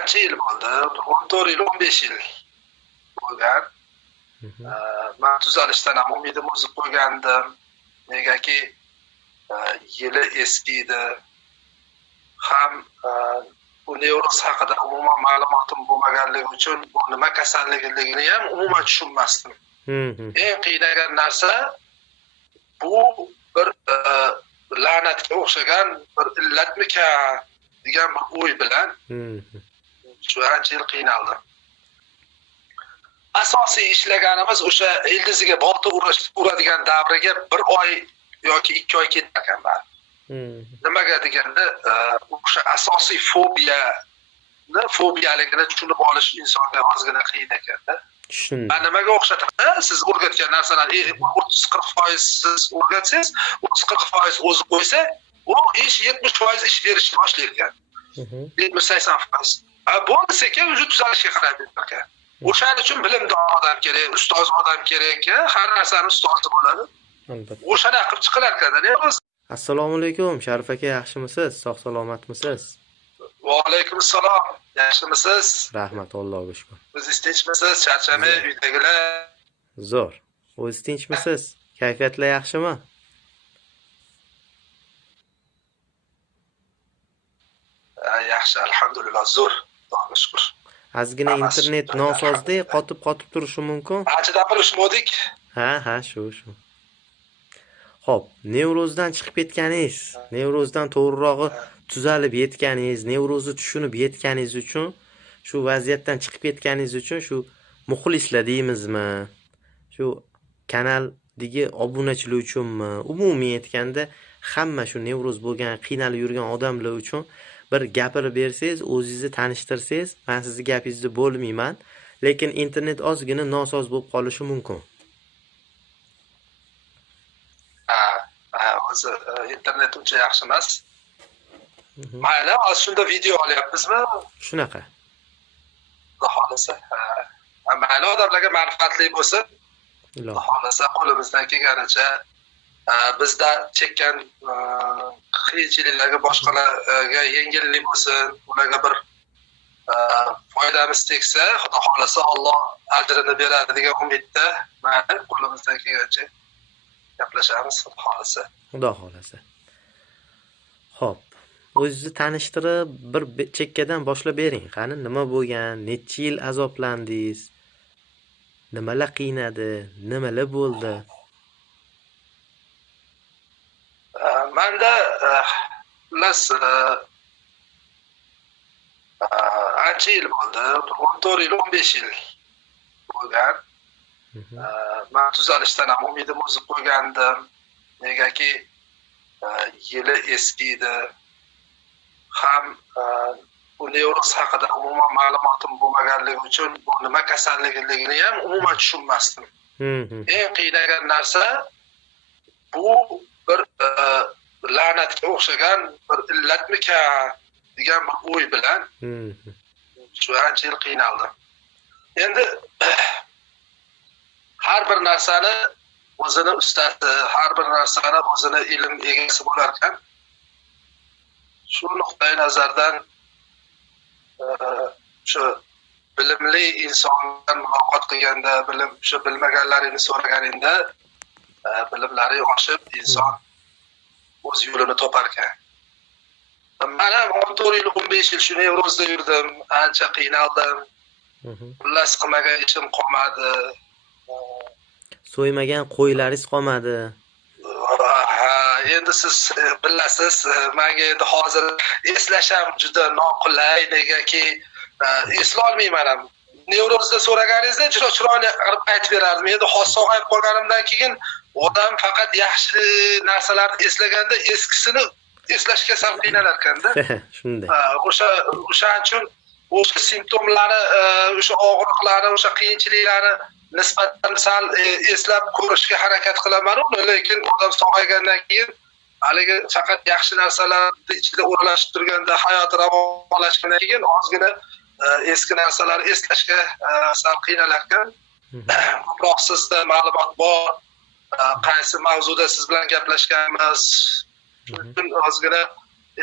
ancha yil bo'ldi, 14 yil, 15 yil bo'lgan. Men tuzalishdan ham umidim uzib qo'ygandim. Negaki yili eski edi. Ham bu nevroz haqida umuman ma'lumotim bo'lmaganligi uchun bu nima kasalligini ham umuman tushunmasdim. Eng qiynagan narsa bu bir la'natga o'xshagan bir illatmikan degan bir o'y bilan shu ancha yil qiynaldim. Asosiy ishlaganimiz o'sha ildiziga bolta uradigan davriga 1 oy yoki 2 oy ketar ekan bari. Nimaga deganda o'sha asosiy fobiyaligini tushunib olish insonga ozgina qiyin ekanda. Nimaga o'xshatadi? Siz o'rgatgan narsalar 30-40% siz o'rgatsangiz, 30-40% o'zi qo'ysa, u ish 70% ish berishni boshlar ekan. 70-80%. Bo'ldi sekin o'zi tuzalishga qarab ketar ekan. O'shaning uchun bilimdor odam kerak, ustoz odam kerak, har narsani ustozi bo'ladi. Albatta. O'shani qilib chiqilar ekan. Assalomu alaykum, Sharif aka, yaxshimisiz? Sog'-salomatmisiz? Va alaykum assalom. Yaxshimisiz? Rahmat, Allohga shukr. O'zingiz tinchmisiz? Charchamay, uydagilar? Zo'r. O'zingiz tinchmisiz? Kayfiyatlar yaxshimi? Yaxshi, alhamdulillah, zo'r. Allohga shukr. Ozgina internet nosozda qotib turishi mumkin. Anchadan beri ushmodik. Ha, shu. Xo'p, nevrozdan chiqib ketganingiz, nevrozdan to'g'rirog'i tuzalib yetganingiz, nevrozni tushunib yetganingiz uchun, shu vaziyatdan chiqib ketganingiz uchun shu muxlislar deymizmi, shu kanaldagi obunachilar uchunmi, umumiy aytganda hamma shu nevroz bo'lgan, qiynalib yurgan odamlar uchun bir gapirib bersangiz, o'zingizni tanishtirsangiz, men sizning gapingizni bo'lmayman, lekin internet ozgina nosoz bo'lib qolishi mumkin. O'zi internet uncha yaxshi emas. Mayli, hozir shunda video olyapmizmi? Shunaqa. Xudo xolasa. Mayli, odamlarga manfaatli bo'lsin. Xudo xolasa qo'limizdan kelganicha bizda chekkan qiyinchiliklarga boshqalarga yengillik bo'lsin, ularga bir foydamiz tegsa, Xudo xolasa Alloh ajrini beradi degan umidda mayli, qo'limizdan kelgancha gaplashamiz, Xudo xolasa. Xo'p, o'zingizni tanishtirib, bir chekkadan boshlab bering. Qani nima bo'lgan, necha yil azoblandingiz? Nimalar qiynadi, nimalar bo'ldi? Menda ancha yil bo'ldi, 14 yil, 15 yil bo'lgan. Men tuzalishdan ham umidim uzib qo'ygandim. Negaki yili eski edi. Ham bu nevroz haqida umuman ma'lumotim bo'lmaganligi uchun bu nima kasalligini ham umuman tushunmasdim. Eng qiynagan narsa bu bir la'natga o'xshagan bir illatmikan degan bir o'y bilan shu ancha yil qiynaldim. Endi har bir narsani o'zini ustasi, har bir narsani o'zini ilm egasi bo'lar ekan. Shu nuqtai nazardan shu bilimli insondan muloqot qilganda, shu bilmaganlarini so'raganingda bilimlari oshib, inson o'z yo'lini topar ekan. Men ham 14 yil, 15 yil shu nevrozda yurdim, ancha qiynaldim. Xullas qilmagan ishim qolmadi. So'ymagan qo'ylaringiz qolmadi. Endi siz bilasiz, menga endi hozir eslasham juda noqulay, negaki eslolmayman ham. Nevrozda so'raganingizda juda chiroyli qilib aytib berardim. Endi hozir sog'ayib qolganimdan keyin odam faqat yaxshi narsalarni eslaganda eskisini eslashga ham qiynalar ekanda. Shunday. O'shaning uchun o'sha simptomlarni, o'sha og'riqlarni, o'sha qiyinchiliklarni nisbatan sal eslab ko'rishga harakat qilaman, lekin odam sog'aygandan keyin haligi faqat yaxshi narsalarni ichida o'ralashib turganda, hayot ravonlashgandan keyin ozgina eski narsalarni eslashga sal qiynalar ekan. Ko'proq sizda ma'lumot bor, qaysi mavzuda siz bilan gaplashganmiz, shundan ozgina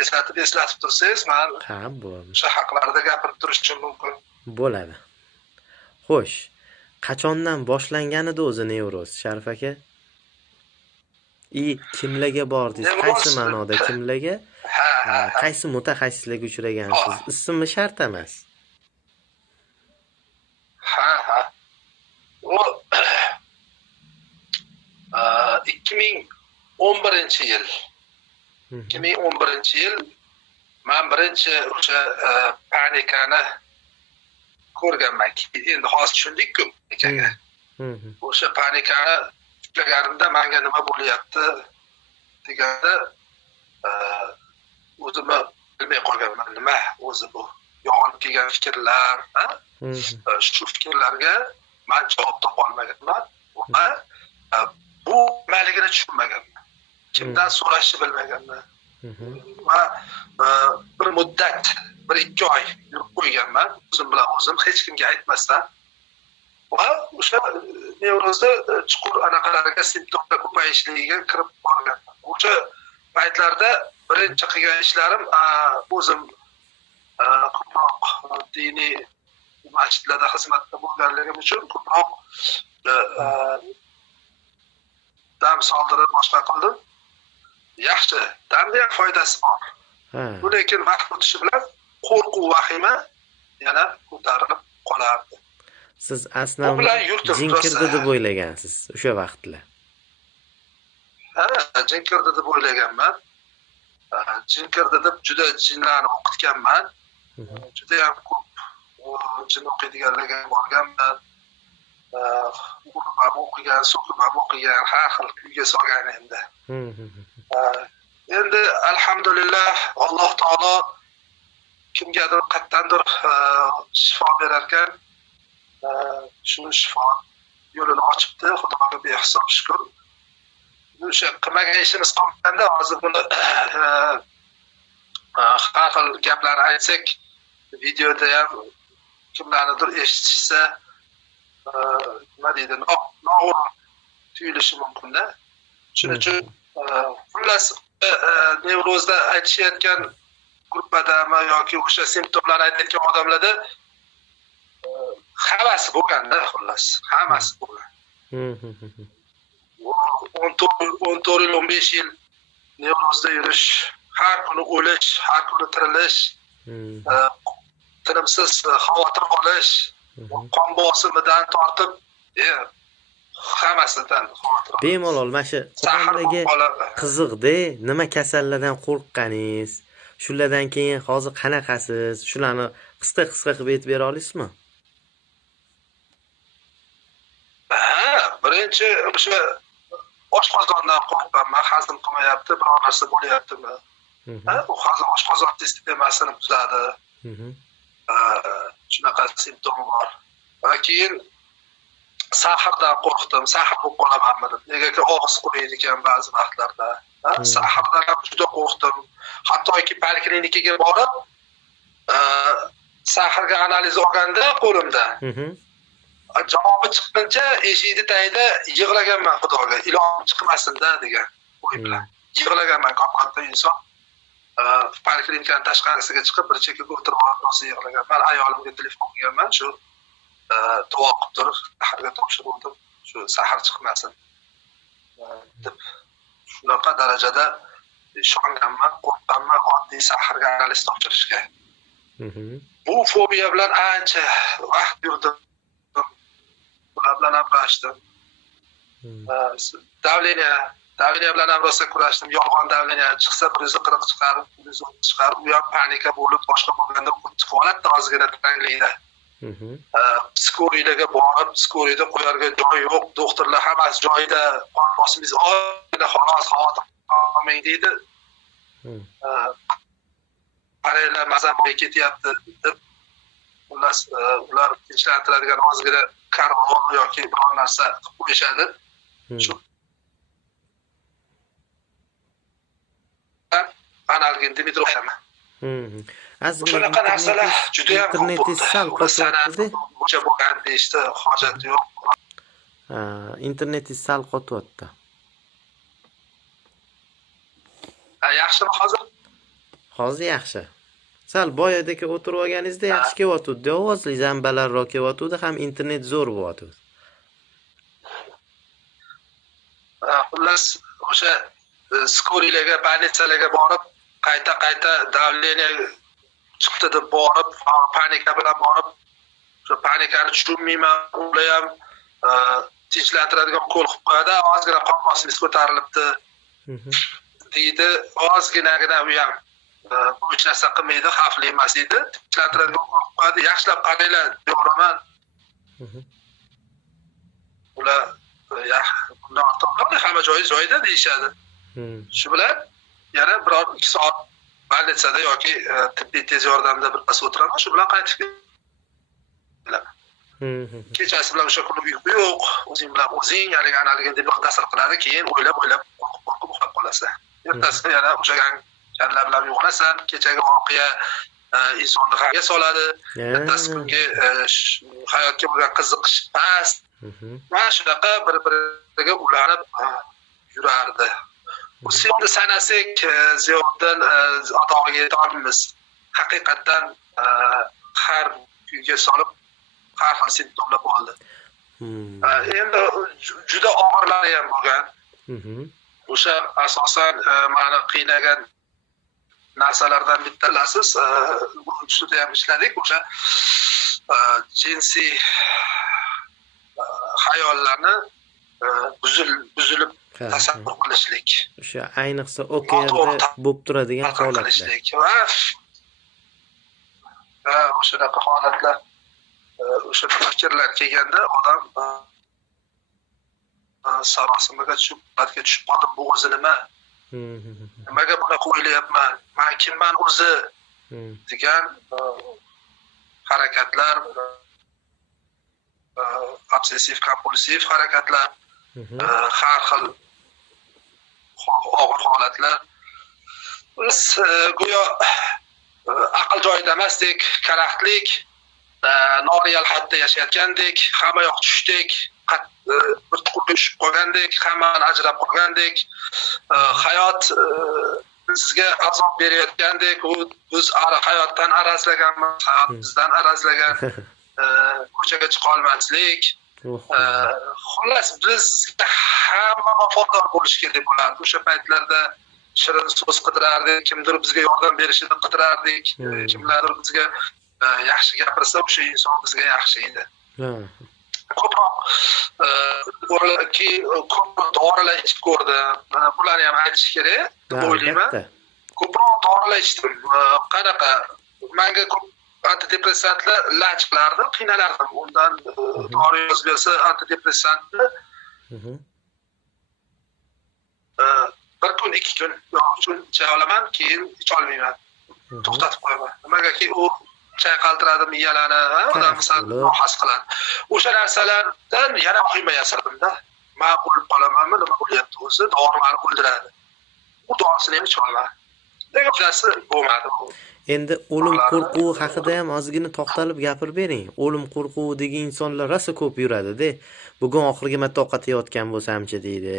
eslatib tursangiz, men Ha, bo'ladi. o'sha haqlarda gapirib turishim mumkin. Bo'ladi. Xo'sh, qachondan boshlangan edi o'zi nevroz, Sharif aka? Kimlarga bordingiz? Qaysi ma'noda kimlarga? Qaysi mutaxassislarga uchragansiz? Ismi shart emas. Ha. U 2011-yil. 2011-yil men birinchi o'sha panikani ko'rganman. Endi hozir tushundik-ku akaga. O'sha panikani tushganimda menga nima bo'lyapti deganda o'zimni bilmay qolganman. Nima o'zi bu? Yolg'on kelgan fikrlar, shu fikrlarga men javob topa olmaganman va bu nimaligini tushunmaganman. Kimdan so'rashni bilmaganman. Va bir muddat, 1-2 oy yurib qo'yganman, o'zim bilan o'zim hech kimga aytmasdan. Va o'sha nevrozda chuqur anaqalarga simptomlar ko'payishligiga kirib qolganman. O'sha paytlarda birinchi qilgan ishlarim o'zim ko'proq diniy masjidlarda xizmatda bo'lganligim uchun ko'proq dam soldirib boshqa qildim. Yaxshi, damda ham foydasi bor. Lekin vaqt o'tishi bilan qo'rquv, vahima yana ko'tarilib qolardi. Siz aslan jin kirdi deb o'ylagansiz o'sha vaqtlar. Jin kirdi deb o'ylaganman. Jin kirdi deb juda jinlarni o'qitganman. Juda ham ko'p jin o'qiydiganlarga borganman. Urib ham o'qigan, so'kib ham o'qigan, har xil kuyga solgan endi. Endi alhamdulillah Alloh taolo kimgadir qattandir shifo berar ekan. Shu shifo yo'lini ochibdi, Xudoga behisob shukr. O'sha qilmagan ishimiz qolganda hozir buni har xil gaplarni aytsak, videoda ham kimlarnidir eshitishsa nima deydi, no'g'ri tuyulishi mumkin-da. Shuning uchun xullas nevrozda aytishayotgan gruppadami yoki o'sha simptomlarni aytayotgan odamlarda hammasi bo'lganda, xullas, hammasi bo'lgan. 14-15 yil nevrozda yurish, har kuni o'lish, har kuni tirilish, tinimsiz xavotir olish, qon bosimidan tortib, hammasidan xavotir. Bemalol mana shu qonimdagi qiziqdi, nima kasallardan qo'rqqaningiz, shulardan keyin hozir qanaqasiz, shularni qisqa qilib aytib bera olasizmi? Birinchi o'sha oshqozondan qo'rqaman, hazm qilmayapti, biror narsa bo'lyaptimi? U hozir oshqozon sistemasini buzadi. Shunaqa simptom bor. Va keyin sahrdan qo'rqdim, sahr bo'lib qolamanmi deb. Negaki og'iz quriydi ekan ba'zi vaqtlarda. Sahrdan ham juda qo'rqdim. Hattoki poliklinikaga borib, sahrga analiz olganda qo'limda. Javobi chiqquncha eshikni tagida yig'laganman Xudoga, ilojim chiqmasin-da degan o'y bilan. Yig'laganman, qop-qattiq inson. Poliklinikaning tashqarisiga chiqib bir chekkaga o'tirib rosa yig'laganman. Ayolimga telefon qilganman, shu duo qilib turib, sahrga topshirdim, shu sahr chiqmasin deb. Shunaqa darajada ishonganman, qo'rqqanman oddiy sahrga analiz topshirishga. Bu fobiya bilan ancha vaqt yurdim. Ular bilan ham kurashdim. Davleniya bilan ham rosa kurashdim. Yolg'on davleniya chiqsa 140 chiqar, 130 chiqar. U ham panika bo'lib, boshqa bo'lganda holatda ozgina tanglaydi. Psixiatrga borib, psixiatrda qo'yarga joy yo'q, doktorlar hammasi joyida, qon bosimingiz oyda xolos, xavotir olmang deydi. Qaranglar, mazamga ketyapti deb ular tinchlantiradigan ozgina karvon yoki biror narsa qilib qo'yishadi. Shu analgin Dimitrov. Shunaqa narsalar juda ham internetingiz sal qotyapti. O'sha bo'lgan deyishdi, hojat yo'q. Internetingiz sal qotyapti. Yaxshimi hozir? Hozir yaxshi. Sal boyadagi o'tirib olganingizda yaxshi kelyotdi. Ovozli zambalarroq kelyotdi, ham internet zo'r bo'lyapti. Xullas, o'sha skoriyaga, больницаlarga borib, qayta davleniya chiqdi deb borib, panika bilan borib, o'sha panikani tushunmayman, ular ham tinchlantiradigan qo'l qilib qo'yadi, ozgina qon bosimiz ko'tarilibdi deydi, ozginagina u ham bu hech narsa qilmaydi, xavfli emas deydi, tinchlantiradigan qo'l qilib qo'yadi, yaxshilab qaranglar deyveraman. Ular bundan ortiq hamma joyida deyishadi. Shu bilan yana biror 2 soat больницада yoki tibbiy tez yordamda birpas o'tiraman, shu bilan qaytib kelaman. Kechasi bilan o'sha kuni uyqu yo'q, o'zing bilan o'zing haliga deb ta'sir qiladi, keyin o'ylab qo'rqib uxlab qolasan. Ertasiga yana o'sha janlar bilan uyg'onasan, kechagi voqea insonni g'amga soladi. Ertasi kungi hayotga bo'lgan qiziqish past. Mana shunaqa bir-biriga ulanib yurardi. O'sini sanasak, Ziyoddin adog'iga yeta olmaymiz. Haqiqatdan har kuyga solib, har xil simptomlar bo'ldi. Endi juda og'irlari ham bo'lgan. O'sha asosan meni qiynagan narsalardan bittalasiz, bu ustida ham ishladik, o'sha jinsiy xayollarni buzilib tasavvur qilishlik. O'sha ayniqsa OKRda bo'lib turadigan holatlar. O'shunaqa holatlar, o'sha fikrlar kelganda odam sarosimaga tushib qoldi, bu o'zi nima? Nimaga bunaqa o'ylayapman? Men kimman o'zi? degan harakatlar, obsessiv kompulsiv harakatlar, har xil og'ir holatlar. Biz go'yo aql joyida emasdek, karaxtlik, noreal hayotda yashayotgandek, hamma yoq tushdek, bir tuqurga tushib qolgandek, hammadan ajrab qolgandek, hayot bizga azob berayotgandek, biz hayotdan arazlaganmiz, hayot bizdan arazlagan, ko'chaga chiqa olmaslik. Xullas, bizga hamma vafodor bo'lish kerak bo'lardi. O'sha paytlarda shirin so'z qidirardik, kimdir bizga yordam berishini qidirardik, kimlardir bizga yaxshi gapirsa, o'sha inson bizga yaxshi edi. Ko'proq dorilar ichib ko'rdim. Bularni ham aytish kerak deb o'ylayman. Ko'proq dorilar ichdim. Qanaqa? Menga ko'p antidepressantlar lanch qilardi, qiynalardim. Undan dori yozib bersa antidepressantni bir kun, 2 kun uchun icha olaman, keyin icha olmayman. To'xtatib qo'yaman. Nimagaki u chayqaltiradi miyalarni, odam nohas qiladi. O'sha narsalardan yana vahima yasirdim-da. Men o'lib qolamanmi, nima bo'lyapti o'zi? Dori meni o'ldiradi. U dorisini ham icha olmadim. Degan narsa bo'lmadi. Endi o'lim qo'rquvi haqida ham ozgina to'xtalib gapirib bering. O'lim qo'rquvidagi insonlar rosa ko'p yuradi-da. Bugun oxirgi marta ovqat yeyotgan bo'lsamchi deydi.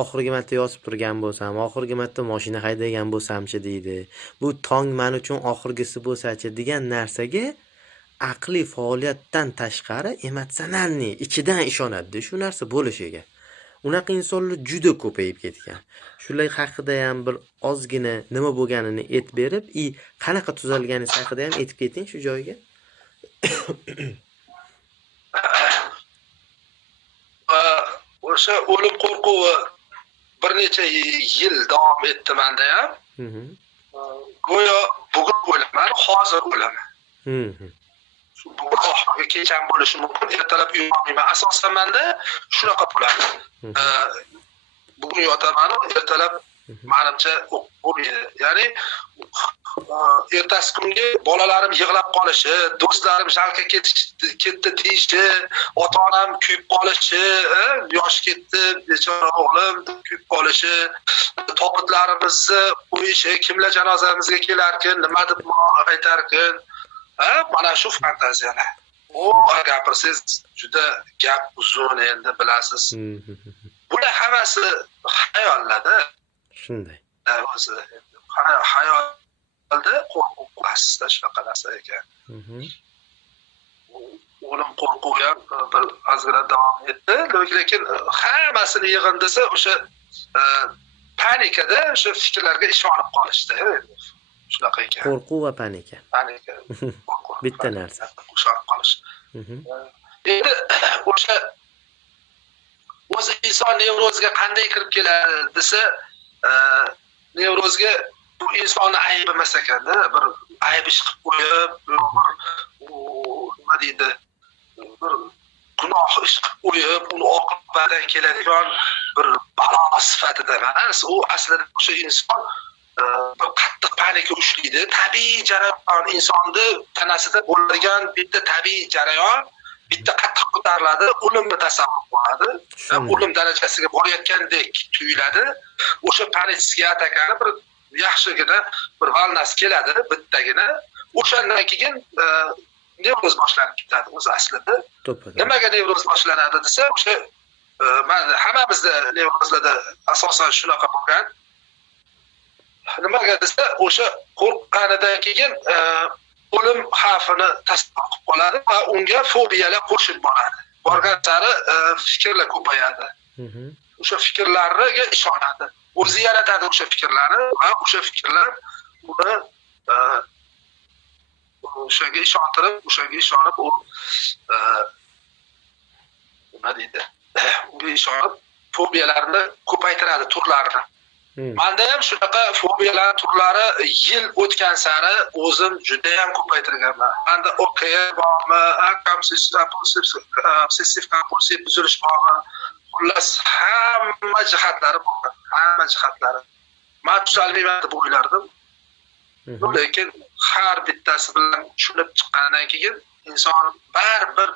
Oxirgi marta yotib turgan bo'lsam, oxirgi marta mashina haydagan bo'lsamchi deydi. Bu tong men uchun oxirgisi bo'lsachi degan narsaga aqliy faoliyatdan tashqari emotsionalniy ichidan ishonadi shu narsa bo'lishiga. Unaqa insonlar juda ko'payib ketgan. Shular haqida ham bir ozgina nima bo'lganini aytib berib, qanaqa tuzalganingiz haqida ham aytib keting shu joyga. O'sha o'lim qo'rquvi bir necha yil davom etdi menda ham. Go'yo bugun o'laman, hozir o'laman. Bugun oxirgi kecham bo'lishi mumkin, ertalab uyg'onmayman. Asosan menda shunaqa bo'ladi. Bugun yotaman, ertalab menimcha bo'lmaydi. Ya'ni ertasi kunga bolalarim yig'lab qolishi, do'stlarim shalqa ketdi deyishi, ota-onam kuyib qolishi, yosh ketdi, bechora o'g'lim kuyib qolishi, tobutlarimizni qo'yishi, kimlar janozamizga kelarkin, nima deb aytarkin. Mana shu fantaziyalar. Gapirsangiz juda gap uzun endi bilasiz. Bular hammasi xayollarda. Shunday. O'zi hayot qildi, qo'rquv aslida shunaqa narsa ekan. O'lim qo'rquvi ham bir ozgina davom etdi, lekin hammasini yig'in desa o'sha panikada o'sha fikrlarga ishonib qolishdi. Shunaqa ekan. Qo'rquv va panika. Panika. Bitta narsa. Ishonib qolish. Endi o'sha o'zi inson nevrozga qanday kirib keladi desa, nevrozga bu insonni aybi emas ekanda, bir ayb ish qilib qo'yib, nima deydi, bir gunoh ish qilib qo'yib, uni oqibatidan keladigan bir balo sifatida emas. U aslida o'sha inson bir qattiq panika ushlaydi. Tabiiy jarayon insonni tanasida bo'ladigan bitta tabiiy jarayon, bitta qattiq ko'tariladi, o'limni tasavvur qiladi. O'lim darajasiga borayotgandek tuyuladi. O'sha panический atakani bir yaxshigina bir valnasi keladi, bittagina. O'shandan keyin nevroz boshlanib ketadi o'zi aslida. Nimaga nevroz boshlanadi desa, o'sha hammamizda nevrozlarda asosan shunaqa bo'lgan. Nimaga desa, o'sha qo'rqqanidan keyin o'lim xavfini tasavvur qilib qoladi va unga fobiyalar qo'shib boradi. Borgan sari fikrlar ko'payadi. O'sha fikrlarga ishonadi. O'zi yaratadi o'sha fikrlarni va o'sha fikrlar uni o'shaga ishonib u nima deydi? Unga ishonib fobiyalarni ko'paytiradi, turlarini. Menda ham shunaqa fobiyalar turlari yil o'tgan sari o'zim juda ham ko'paytirganman. Menda OKR bormi, obsessiv kompulsiv buzilish bormi? Xullas hamma jihatlari bor. Hamma jihatlari. Men tuzalmayman deb o'ylardim. Lekin har bittasi bilan tushunib chiqqandan keyin inson baribir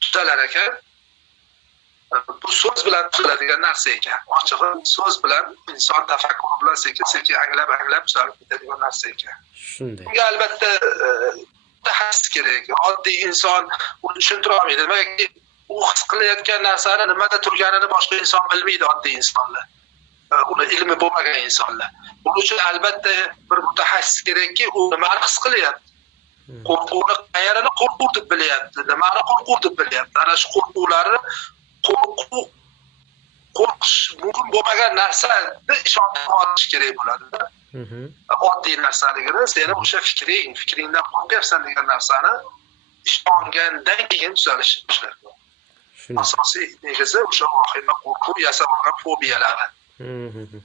tuzalar ekan. Bu so'z bilan tuzaladigan narsa ekan. Ochig'i so'z bilan inson tafakkur bilan sekin-sekin anglab tuzalib ketadigan narsa ekan. Shunday. Bunga albatta mutaxassis kerak. Oddiy inson uni tushuntira olmaydi. Demakki, u his qilayotgan narsani nimada turganini boshqa inson bilmaydi, oddiy insonlar. Uni ilmi bo'lmagan insonlar. Buning uchun albatta bir mutaxassis kerakki, u nimani his qilyapti. Qo'rquvni qayerini qo'rquv deb bilyapti, nimani qo'rquv deb bilyapti. Ana shu qo'rquvlarni qo'rqish mumkin bo'lmagan narsani ishonib olish kerak bo'ladi. Oddiy narsaligini, seni o'sha fikringdan qo'rqyapsan degan narsani ishongandan keyin tuzalishi boshlaydi. Asosiy negizi o'sha vahima qo'rquv yasab olgan fobiyalari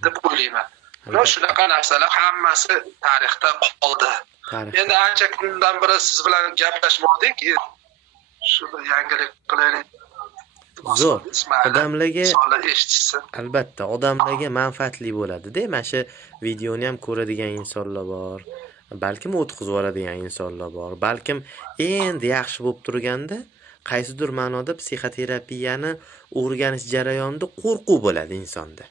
deb o'ylayman. Mana shunaqa narsalar hammasi tarixda qoldi. Endi ancha kundan beri siz bilan gaplashmoqdik. Shu yangilik qilaylik. Zo'r. Odamlarga albatta odamlarga manfaatli bo'ladi-da. Mana shu videoni ham ko'radigan insonlar bor. Balkim o'tkazib yuboradigan insonlar bor. Balkim endi yaxshi bo'lib turganda qaysidir ma'noda psixoterapiyani o'rganish jarayonida qo'rquv bo'ladi insonda.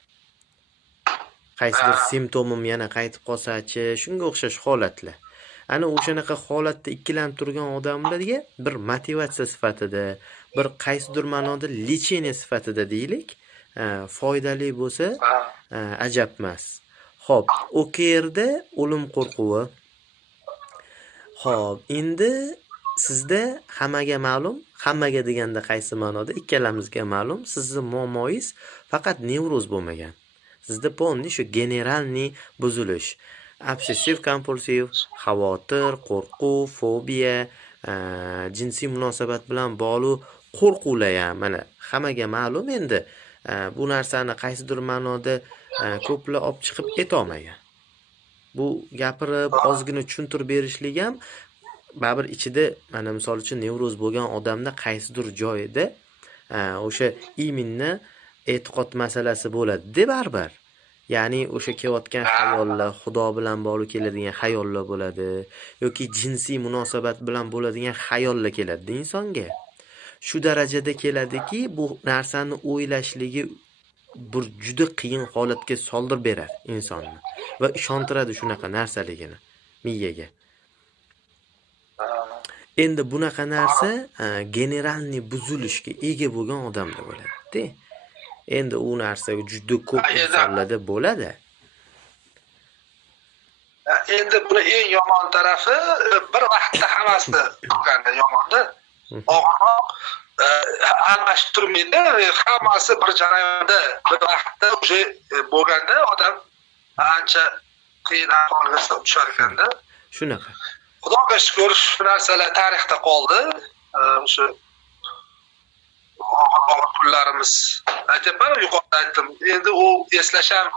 Qaysidir simptomim yana qaytib qolsa-chi, shunga o'xshash holatlar. Ana o'shanaqa holatda ikkilanib turgan odamlarga bir motivatsiya sifatida, bir qaysidir ma'noda lecheniya sifatida deylik, foydali bo'lsa, ajab emas. Xo'p, OKRda o'lim qo'rquvi. Xo'p, endi sizda hammaga ma'lum, hammaga deganda qaysi ma'noda, ikkalamizga ma'lum, sizning muammoingiz faqat nevroz bo'lmagan. Sizda polni shu generalniy buzilish, obsessiv kompulsiv, xavotir, qo'rquv, fobiya, jinsiy munosabat bilan bog'liq qo'rquvlar ham mana hammaga ma'lum. Endi bu narsani qaysidir ma'noda ko'plar olib chiqib etolmagan. Bu gapirib ozgina tushuntirib berishlik ham baribir ichida mana misol uchun nevroz bo'lgan odamda qaysidir joyida o'sha iminni e'tiqod masalasi bo'ladi-da baribir. Ya'ni o'sha kelayotgan xayollar, Xudo bilan bog'liq keladigan xayollar bo'ladi yoki jinsiy munosabat bilan bo'ladigan xayollar keladi insonga. Shu darajada keladiki, bu narsani o'ylashligi bir juda qiyin holatga soldirib beradi insonni va ishontiradi shunaqa narsaligini miyaga. Endi bunaqa narsa generalniy buzilishga ega bo'lgan odamda bo'ladi-da. Endi u narsa juda ko'p insonlarda bo'ladi. endi buni eng yomon tarafi bir vaqtda hammasi turganda yomonni og'irroq almashib turmaydi, hammasi bir jarayonda bir vaqtda уже bo'lganda odam ancha qiyin ahvolga tushar ekanda. Shunaqa. Xudoga shukr, shu narsalar tarixda qoldi. O'sha og'ir kunlarimiz aytyapman, yuqorida aytdim. Endi u eslash ham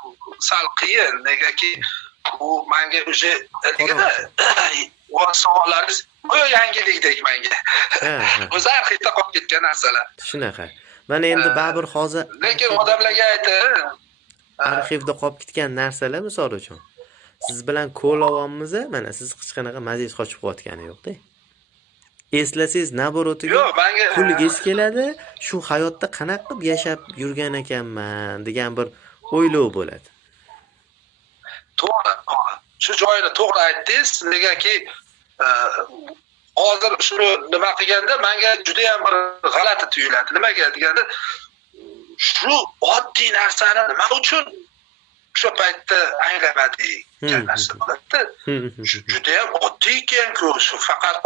sal qiyin, negaki bu menga уже ligida savollaringiz go'yo yangilikdek menga. O'zi arxivda qolib ketgan narsalar. Shunaqa. Mana endi baribir hozir lekin odamlarga aytib arxivda qolib ketgan narsalar misol uchun siz bilan ko'lavommiz, mana siz hech qanaqa mazingiz qochib qo'yotgani yo'q-da. Eslasangiz naborotiga kulgingiz keladi, shu hayotda qanaqa qilib yashab yurgan ekanman degan bir o'ylov bo'ladi. To'g'ri. Shu joyini to'g'ri aytdingiz, negaki hozir shuni nima qilganda menga juda ham bir g'alati tuyuladi. Nimaga deganda shu oddiy narsani nima uchun o'sha paytda anglamadik degan narsa bo'ladi. Juda ham oddiy ekan-ku, shu faqat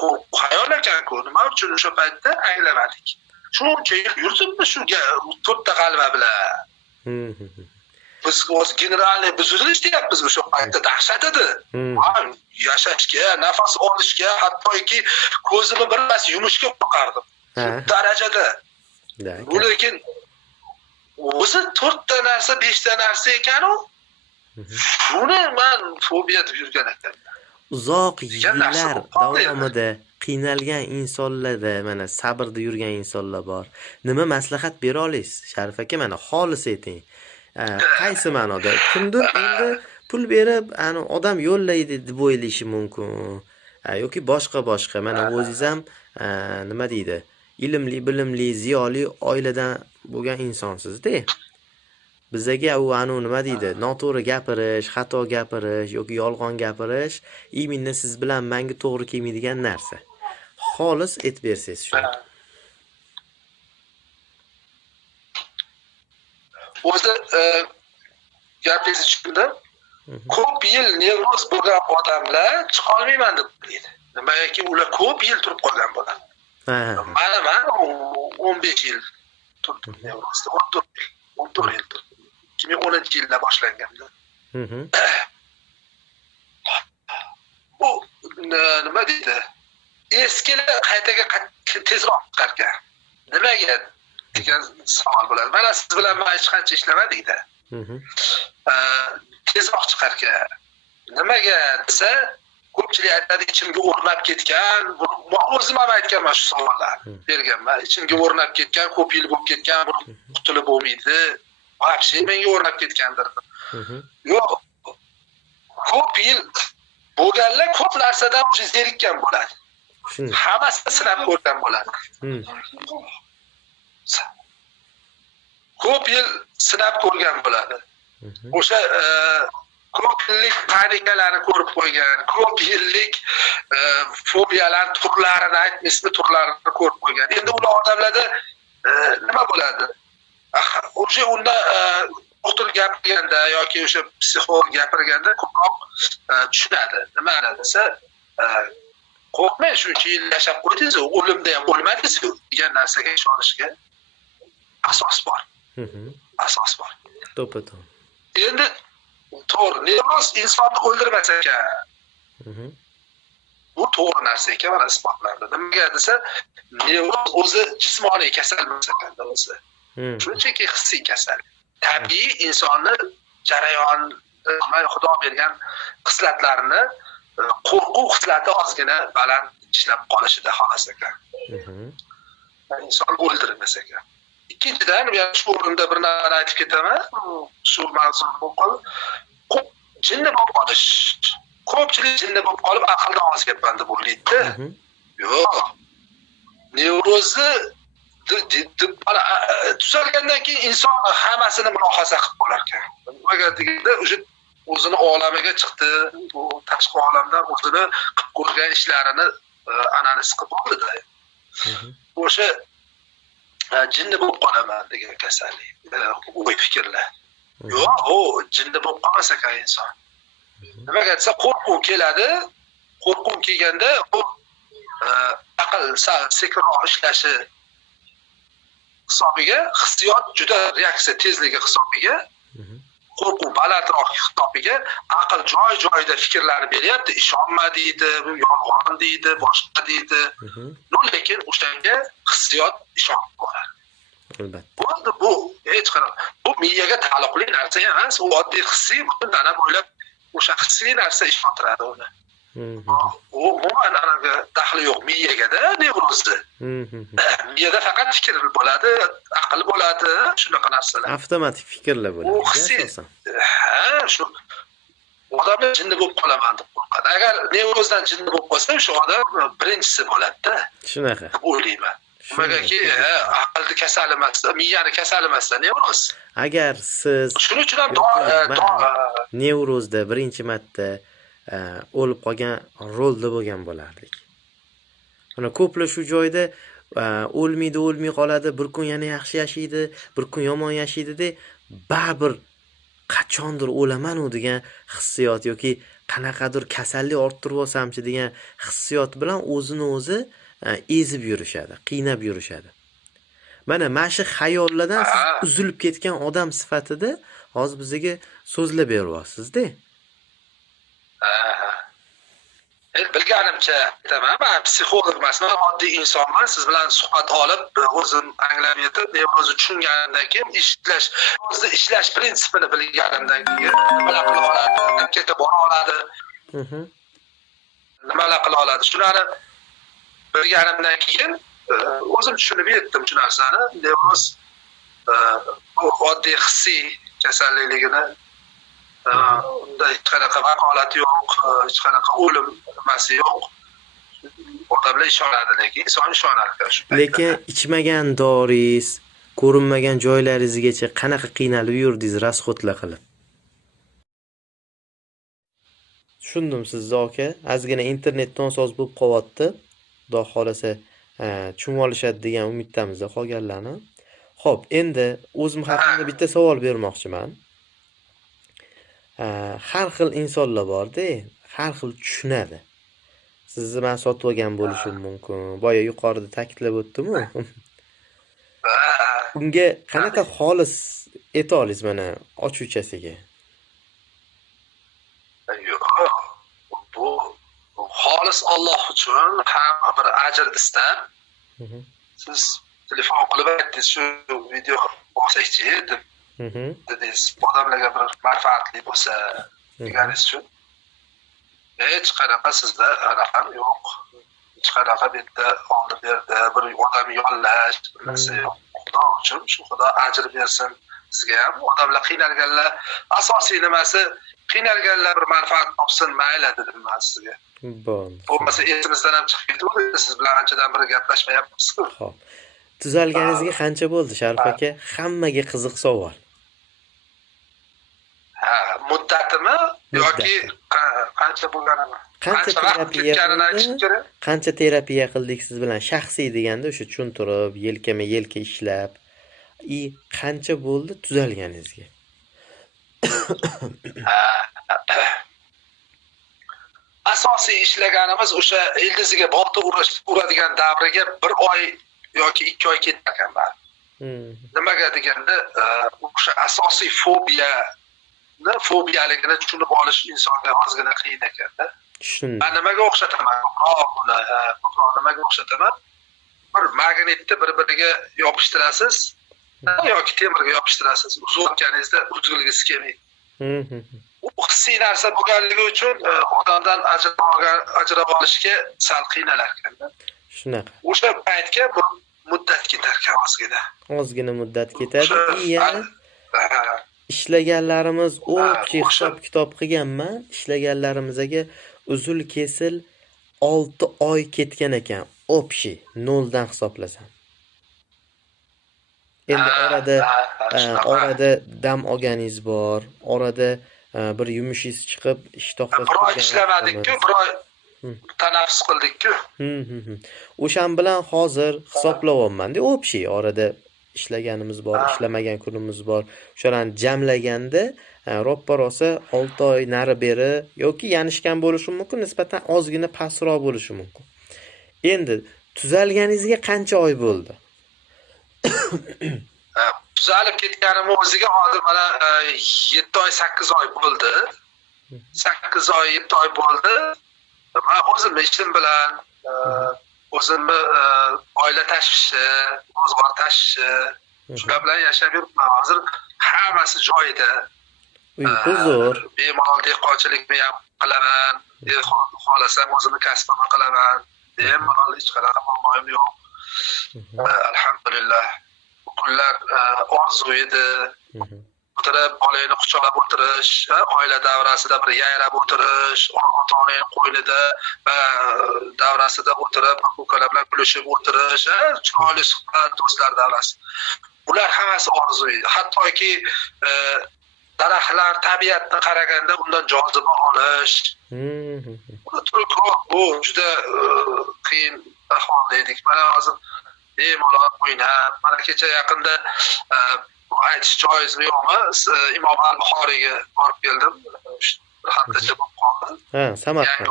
xayol ekan-ku, nima uchun o'sha paytda anglamadik. Shuncha yil yuribmiz shu to'rtta g'alaba bilan. Biz o'z generalniy buzilish deyapmiz, o'sha paytda dahshat edi. Yashashga, nafas olishga, hattoki ko'zimni birpas yumishga qo'rqardim. Darajada. Bu lekin o'zi 4 ta narsa, 5 ta narsa ekan-u. Shuni men fobiya deb yurgan ekanman. Uzoq yillar davomida qiynalgan insonlarda mana sabrda yurgan insonlar bor. Nima maslahat bera olasiz? Sharif aka, mana xolis ayting. Qaysi ma'noda? Kimdir endi pul berib, odam yo'llaydi deb o'ylashi mumkin. Yoki boshqa. Mana o'zingiz ham nima deydi? Ilmli, bilimli, ziyoli oiladan bo'lgan insonsiz-da. Bizaga u nima deydi? Noto'g'ri gapirish, xato gapirish yoki yolg'on gapirish imminni siz bilan menga to'g'ri kelmaydigan narsa. Xolis aytib bersangiz shuni. O'zi gapingizni tushundim. Ko'p yil nevroz bo'lgan odamlar chiqolmayman deb deydi. Nimaiki ular ko'p yil turib qolgan bo'ladi. Mana 15 yil turdim nevrozda, 14 yil turdim. 2010-yilda boshlanganda. Bu nima deydi? Eskilar qaytaga tezroq chiqarkan. Nimaga degan savol bo'ladi. Mana siz bilan men hech qancha ishlamadik-da. Tezroq chiqarkan. Nimaga desa, ko'pchilik aytadi, ichimga o'rnab ketgan. O'zim ham aytganman shu savollarni. Berganman. Ichimga o'rnab ketgan, ko'p yil bo'lib ketgan, bir qutulib bo'lmaydi. Vaqti menga o'rnab ketgandir. Yo'q. Ko'p yil bo'lganlar ko'p narsadan o'zi zerikkan bo'ladi. Hammasini sinab ko'rgan bo'ladi. Ko'p yil sinab ko'rgan bo'ladi. O'sha ko'p yillik panikalarni ko'rib qo'ygan, ko'p yillik fobiyalar turlarini aytmasmi, turlarini ko'rib qo'ygan. Endi ular odamlarda nima bo'ladi? O'sha unda doktor gapirganda yoki o'sha psixolog gapirganda ko'proq tushunadi. Nima desa, qo'rqmang, shuncha yil yashab qo'ydingiz, o'limda ham o'lmadingiz degan narsaga ishonishga asos bor. Asos bor. To'ppa-to'g'ri. Endi to'g'ri, nevroz insonni o'ldirmas ekan. Bu to'g'ri narsa ekan, mana isbotlandi. Nimaga desa, nevroz o'zi jismoniy kasal emas ekan o'zi. Shunchaki hissiy kasal. Tabiiy insonni jarayon, Xudo bergan xislatlarini qo'rquv xislati ozgina baland ishlab qolishida xolos ekan. Inson o'ldirmas ekan. Ikkinchidan, men shu o'rinda bir narsani aytib ketaman. Shu mavzu bo'lib jinni bo'lib qolish. Ko'pchilik jinni bo'lib qolib aqldan oz gapman deb o'ylaydi. Yo'q. Nevrozni tuzalgandan keyin inson hammasini mulohaza qilib qolar ekan. Nimaga deganda, o'zini olamiga chiqdi, u tashqi olamdan o'zini qilib ko'rgan ishlarini analiz qilib oldi-da. O'sha jinni bo'lib qolaman degan kasallik, o'y fikrlar. Yo'q, u jinni bo'lib qolmas ekan inson. Nimaga desa, qo'rquv qo'rquv keladi. Qo'rquv kelganda bu aql sal sekinroq ishlashi hisobiga, hissiyot juda reaksiya tezligi hisobiga, qo'rquv balandroq hisobiga aql joy-joyida fikrlarni beryapti. Ishonma deydi, bu yolg'on deydi, boshqa deydi. Lekin o'shanga hissiyot ishonib qoladi. Albatta. Bu hech qanaqa bu miyaga taalluqli narsa emas, u oddiy hissiy, butun tana bo'ylab o'sha hissiy narsa ishontiradi uni. U umuman anaqa daxli yo'q miyaga-da, nevrozda. Miyada faqat fikr bo'ladi, aql bo'ladi, shunaqa narsalar. Avtomatik fikrlar bo'ladi. Asosan. Shu odamlar jinni bo'lib qolaman deb qo'rqadi. Agar nevrozdan jinni bo'lib qolsa, o'sha odam birinchisi bo'ladi-da. Shunaqa. Deb o'ylayman. Nimagaki aqlni kasal emas, miyani kasal emas, nevroz. Agar siz shuning uchun ham nevrozda birinchi marta o'lib qolgan rolda bo'lgan bo'lardik. Mana ko'plar shu joyda o'lmay qoladi, bir kun yana yaxshi yashaydi, bir kun yomon yashaydi-da, baribir qachondir o'laman u degan hissiyot yoki qanaqadir kasallik orttirib olsamchi degan hissiyot bilan o'zini o'zi ezib yurishadi, qiynab yurishadi. Mana shu xayollardan siz uzilib ketgan odam sifatida hozir bizga so'zlab beryapsiz-da. Bilganimcha aytaman, men psixolog emasman, oddiy insonman. Siz bilan suhbat olib, o'zim anglab yetib, nevrozni tushunganimdan keyin ishlash prinsipini bilganimdan keyin nimalar qila oladi, ketib bora oladi, nimalar qila oladi, shularni bilganimdan keyin o'zim tushunib yetdim shu narsani. Nevroz oddiy hissiy kasallikligini unda hech qanaqa vakolat yo'q, hech qanaqa o'lim nimasi yo'q. Odamlar ishonadi, lekin inson ishonar. Lekin ichmagan doringiz, ko'rinmagan joylaringizgacha qanaqa qiynalib yurdingiz rasxotlar qilib. Tushundim sizni aka. Ozgina internetdan so'z bo'lib qolyapti. Xudo xolasa tushunib olishadi degan umiddamizda qolganlarni. Xo'p, endi o'zim haqimda bitta savol bermoqchiman. Har xil insonlar bor-da, har xil tushunadi. Sizni men sotib olgan bo'lishim mumkin. Boya yuqorida ta'kidlab o'tdim-ku. Unga qanaqa xolis eta olasiz mana ochuvchasiga? Bu xolis Alloh uchun ham bir ajr istab. Siz telefon qilib aytdingiz, shu video olsakchi deb. Dedingiz, odamlarga bir manfaatli bo'lsa deganingiz uchun. Hech qanaqa sizda raqam yo'q. Hech qanaqa bitta oldi berdi, bir odam yollash narsa yo'q. Xudo uchun shu Xudo ajr bersin sizga ham. Odamlar qiynalganlar, asosiy nimasi qiynalganlar bir manfaat topsin, mayli dedim men sizga. Bo'lmasa esimizdan ham chiqib ketdi. Siz bilan anchadan beri gaplashmayapmiz-ku. Xo'p. Tuzalganingizga qancha bo'ldi, Sharif aka? Hammaga qiziq savol. Muddatimi yoki qancha bo'lganini? Qancha vaqt ketganini aytish kerak? Qancha terapiya qildik siz bilan? Shaxsiy deganda o'sha tushuntirib, yelkama-yelka ishlab, qancha bo'ldi tuzalganingizga? Asosiy ishlaganimiz o'sha ildiziga bolta uradigan davriga 1 oy yoki 2 oy ketgan bari. Nimaga deganda o'sha asosiy fobiyaligini tushunib olish insonga ozgina qiyin ekanda. Men nimaga o'xshataman? Nimaga o'xshataman? Bir magnitni bir-biriga yopishtirasiz yoki temirga yopishtirasiz. Uzatganingizda uzilgisi kelmaydi. U hissiy narsa bo'lganligi uchun odamdan ajrab olishga sal qiynalar ekanda. Shunaqa. O'sha paytga bir muddat ketar ekan ozgina. Ozgina muddat ketadi. Yana ishlaganlarimiz o'pchi hisob-kitob qilganman. Ishlaganlarimizga uzul kesil 6 oy ketgan ekan. O'pchi noldan hisoblasam. Endi orada dam olganingiz bor. Orada bir yumushingiz chiqib, ishtoqqa bir oy ishlamadik-ku, bir oy tanaffus qildik-ku. O'shan bilan hozir hisoblayapman-da, o'pshi orada ishlaganimiz bor, ishlamagan kunimiz bor. O'shalarni jamlaganda roppa rosa 6 oy nari beri yoki yanishgan bo'lishi mumkin, nisbatan ozgina pastroq bo'lishi mumkin. Endi tuzalganingizga qancha oy bo'ldi? Tuzalib ketganim o'ziga hozir mana 7 oy 8 oy bo'ldi. 8 oy 7 oy bo'ldi. Men o'zimni ishim bilan o'zimni oila tashvishi, ro'zg'or tashvishi, shular bilan yashab yuribman. Hozir hammasi joyida. Huzur. Bemalol dehqonchilikni ham qilaman. Xohlasam o'zimni kasbimni qilaman. Bemalol hech qanaqa muammoim yo'q. Alhamdulillah. Kunlar orzu edi. O'tirib, bolani quchoqlab o'tirish, oila davrasida bir yayrab o'tirish, ota-onaning qo'ynida va davrasida o'tirib, ukalar bilan kulishib o'tirish, chiroyli suhbat, do'stlar davrasi. Bular hammasi orzu edi. Hattoki daraxtlar, tabiatni qaraganda undan joziba olish. Bu juda qiyin ahvolda edik. Mana hozir bemalol o'ynab, mana kecha yaqinda aytish joizmi yo'qmi? Imom al-Buxoriyga borib keldim. Bir haftacha bo'lib qoldi. Samarqand.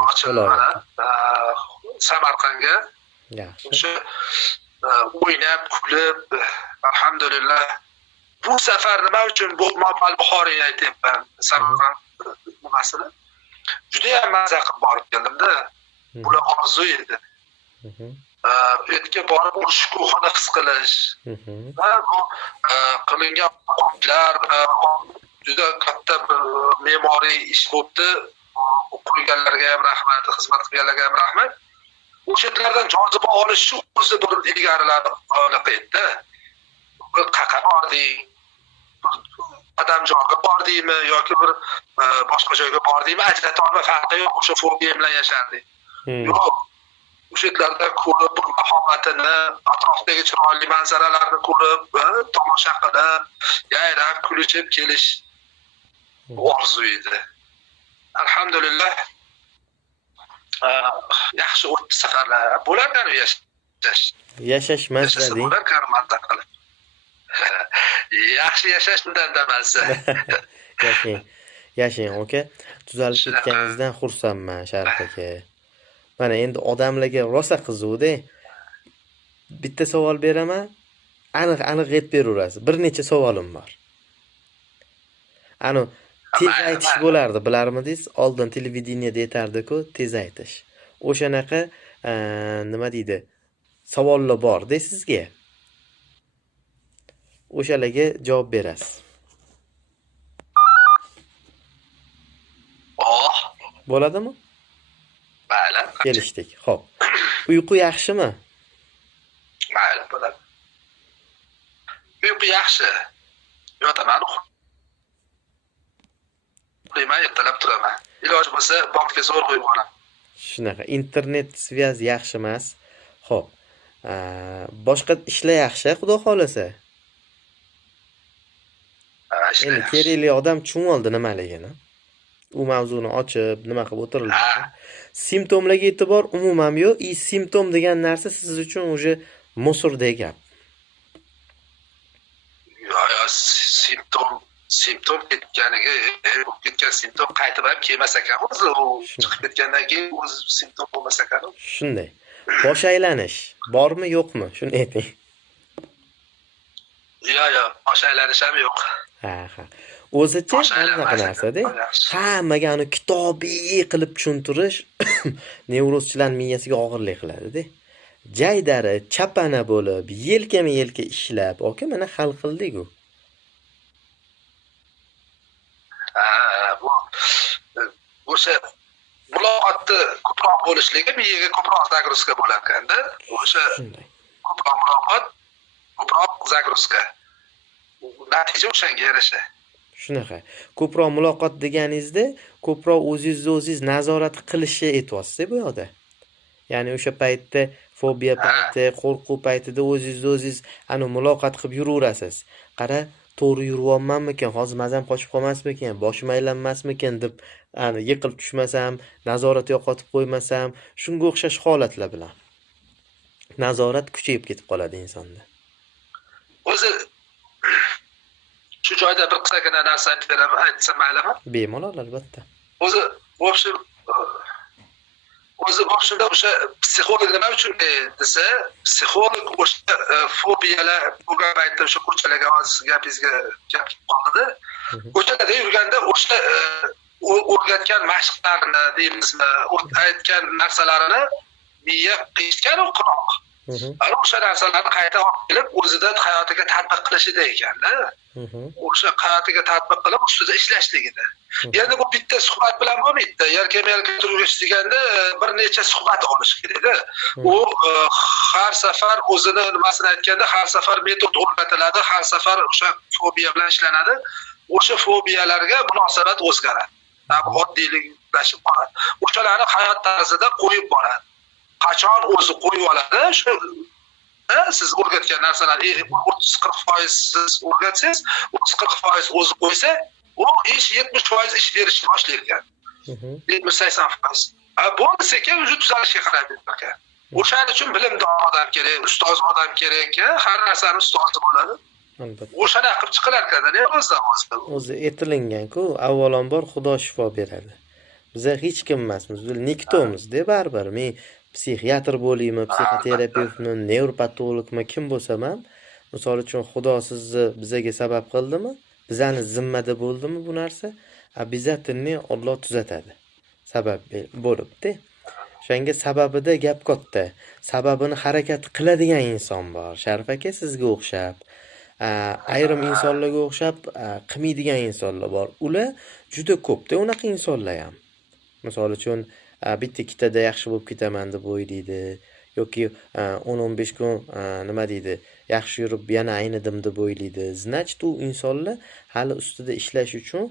Samarqandga. O'sha o'ynab, kulib, alhamdulillah. Bu safar nima uchun bu Imom al-Buxoriyni aytyapman? Samarqand nimasini? Juda ham mazza qilib borib keldim-da. Bular orzu edi. Uyatga borib shukuhini his qilish. Bu qilingan qurtlar juda katta bir me'moriy ish bo'libdi. Qurganlarga ham rahmat, xizmat qilganlarga ham rahmat. O'shalardan joziba olish shu o'zi bir ilgarilar edi. Bir qaqa bording, Qadamjoga bordingmi yoki bir boshqa joyga bordingmi, ajrata olma, farqi yo'q, o'sha fobiya bilan yashardik. Yo'q. O'shalarda ko'rib, mahomatini, atrofdagi chiroyli manzaralarni ko'rib, tomosha qilib, yayrab, kulishib kelish orzu edi. Alhamdulillah, yaxshi o'tdi safarlar. Bulardan yashash mazza deng. Mazza qilib. Yaxshi yashash undanda mazza. Yashang, aka. Tuzalib ketganingizdan xursandman, Sharif aka. Mana endi odamlarga rosa qiziqdi. Bitta savol beraman, aniq aytib beraverasiz. Bir necha savolim bor. Tez aytish bo'lardi, bilarmidingiz? Oldin televideniyada aytardi-ku, tez aytish. O'shanaqa nima deydi? Savollar bor-da sizga. O'shalarga javob berasiz. Bo'ladimi? Mayli. Kelishdik. Xo'p. Uyqu yaxshimi? Mayli, bo'ladi. Uyqu yaxshi. Yotaman. Uxlayman, ertalab turaman. Iloj bo'lsa, bankga zo'r qo'yib olaman. Shunaqa. Internet svязь yaxshi emas. Xo'p. Boshqa ishlar yaxshi, xudo xolasa. Endi kerakli odam tushunib oldi nimaligini. U mavzuni ochib, nima qilib o'tirildi. Simptomlarga e'tibor umuman yo'q. Simptom degan narsa siz uchun o'sha musordek gap. Simptom ketganiga, ketgan simptom qaytib ham kelmas ekan. O'zi u chiqib ketgandan keyin o'zi simptom bo'lmas ekan. Shunday. Bosh aylanish bormi, yo'qmi? Shuni ayting. Yo'q, bosh aylanish ham yo'q. Ha. O'zicha qanaqa narsa-da? Hammaga uni kitobiy qilib tushuntirish nevrozchilar miyasiga og'irlik qiladi-da. Jaydari, chapana bo'lib, yelkama-yelka ishlab, oka mana hal qildik-ku. O'sha muloqotni ko'proq bo'lishligi miyaga ko'proq zagruzka bo'lar ekanda. O'sha ko'proq muloqot, ko'proq zagruzka. Natija o'shanga yarasha. Shunaqa. Ko'proq muloqot deganingizda, ko'proq o'zingiz nazorat qilishni aytyapsiz bu yoqda. Ya'ni o'sha paytda fobiya payti, qo'rquv paytida o'zingiz muloqot qilib yuraverasiz. Qara, to'g'ri yuryapmanmikan, hozir mazam qochib qolmasmikan, boshim aylanmasmikan deb, yiqilib tushmasam, nazorat yo'qotib qo'ymasam, shunga o'xshash holatlar bilan nazorat kuchayib ketib qoladi insonda. o'zi shu joyda bir qisqagina narsa aytib beraman, aytsam maylimi? Bemalol albatta. O'zi o'shanda o'sha psixolog nima uchun desa, psixolog o'sha fobiyalar bo'lgan paytda o'sha ko'chalarga hozir gapingizga gap kelib qoldi. Ko'chalarda yurganda o'sha o'rgatgan mashqlarni deymizmi, aytgan narsalarini miya eshitgan quloq. Ana o'sha narsalarni qayta olib kelib o'zida hayotiga tatbiq qilishida ekanda. O'sha hayotiga tatbiq qilib ustida ishlashligida. Endi bu bitta suhbat bilan bo'lmaydi. Yelka-melka turib deganda bir necha suhbat olish kerak-da. U har safar o'zini nimasini aytganda har safar metod o'rgatiladi, har safar o'sha fobiya bilan ishlanadi. O'sha fobiyalarga munosabat o'zgaradi. Oddiyliklashib qoladi. O'shalarni hayot tarzida qo'yib boradi. Qachon o'zi qo'yib oladi, shu siz o'rgatgan narsalar 30-40% siz o'rgatsangiz, 30-40% o'zi qo'ysa, u ish 70% ish berishni boshlaydi. 70-80%. Bo'ldi sekin o'zi tuzalishga qarab ketadi. O'shaning uchun bilimdor odam kerak, ustoz odam kerak, har narsani ustozi bo'ladi. Albatta. O'shani qilib chiqilar ekan-da, o'zi aytilingan-ku, avvalambor Xudo shifo beradi. Biz hech kim emasmiz, biz niktomiz-da baribir. Men psixiatr bo'laymi, psixoterapevtmi, nevropatologmi kim bo'lsam ham, misol uchun Xudo sizni bizga sabab qildimi? Bizani zimmada bo'ldimi bu narsa? Обязательно Alloh tuzatadi. Sabab bo'libdi. O'shanga sababida gap katta. Sababini harakat qiladigan inson bor. Sharif aka sizga o'xshab, ayrim insonlarga o'xshab qilmaydigan insonlar bor. Ular juda ko'pda unaqa insonlar ham. Misol uchun bitta ikkitada yaxshi bo'lib ketaman deb o'ylaydi yoki 10-15 kun nima deydi, yaxshi yurib yana aynidim deb o'ylaydi. Значит, u insonlar hali ustida ishlash uchun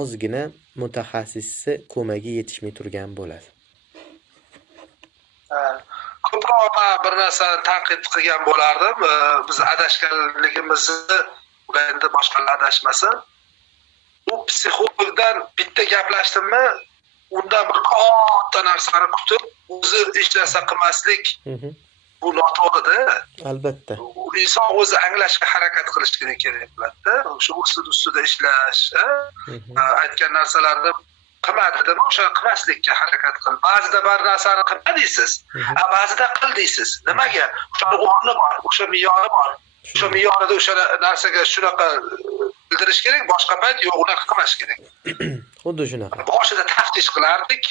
ozgina mutaxassissi ko'magiga yetishmay turgan bo'ladi. Ko'proq bir narsani tanqid qilgan bo'lardim. Biz adashganligimizni ular endi boshqalar adashmasin. Bu psixologdan bitta gaplashdimmi, undan bir katta narsani kutib, o'zi hech narsa qilmaslik bu noto'g'ri-da. Albatta. Inson o'zi anglashga harakat qilish kerak bo'ladi-da. O'sha ustida ishlash, aytgan narsalarni qilmadimi, o'sha qilmaslikka harakat qil. Ba'zida bir narsani qilma deysiz, ba'zida qil deysiz. Nimaga? O'sha o'rni bor, o'sha me'yori bor. O'sha me'yorida o'sha narsaga shunaqa bildirish kerak, boshqa payt yo'q, unaqa qilmash kerak. Xuddi shunaqa. Boshida taftish qilardik,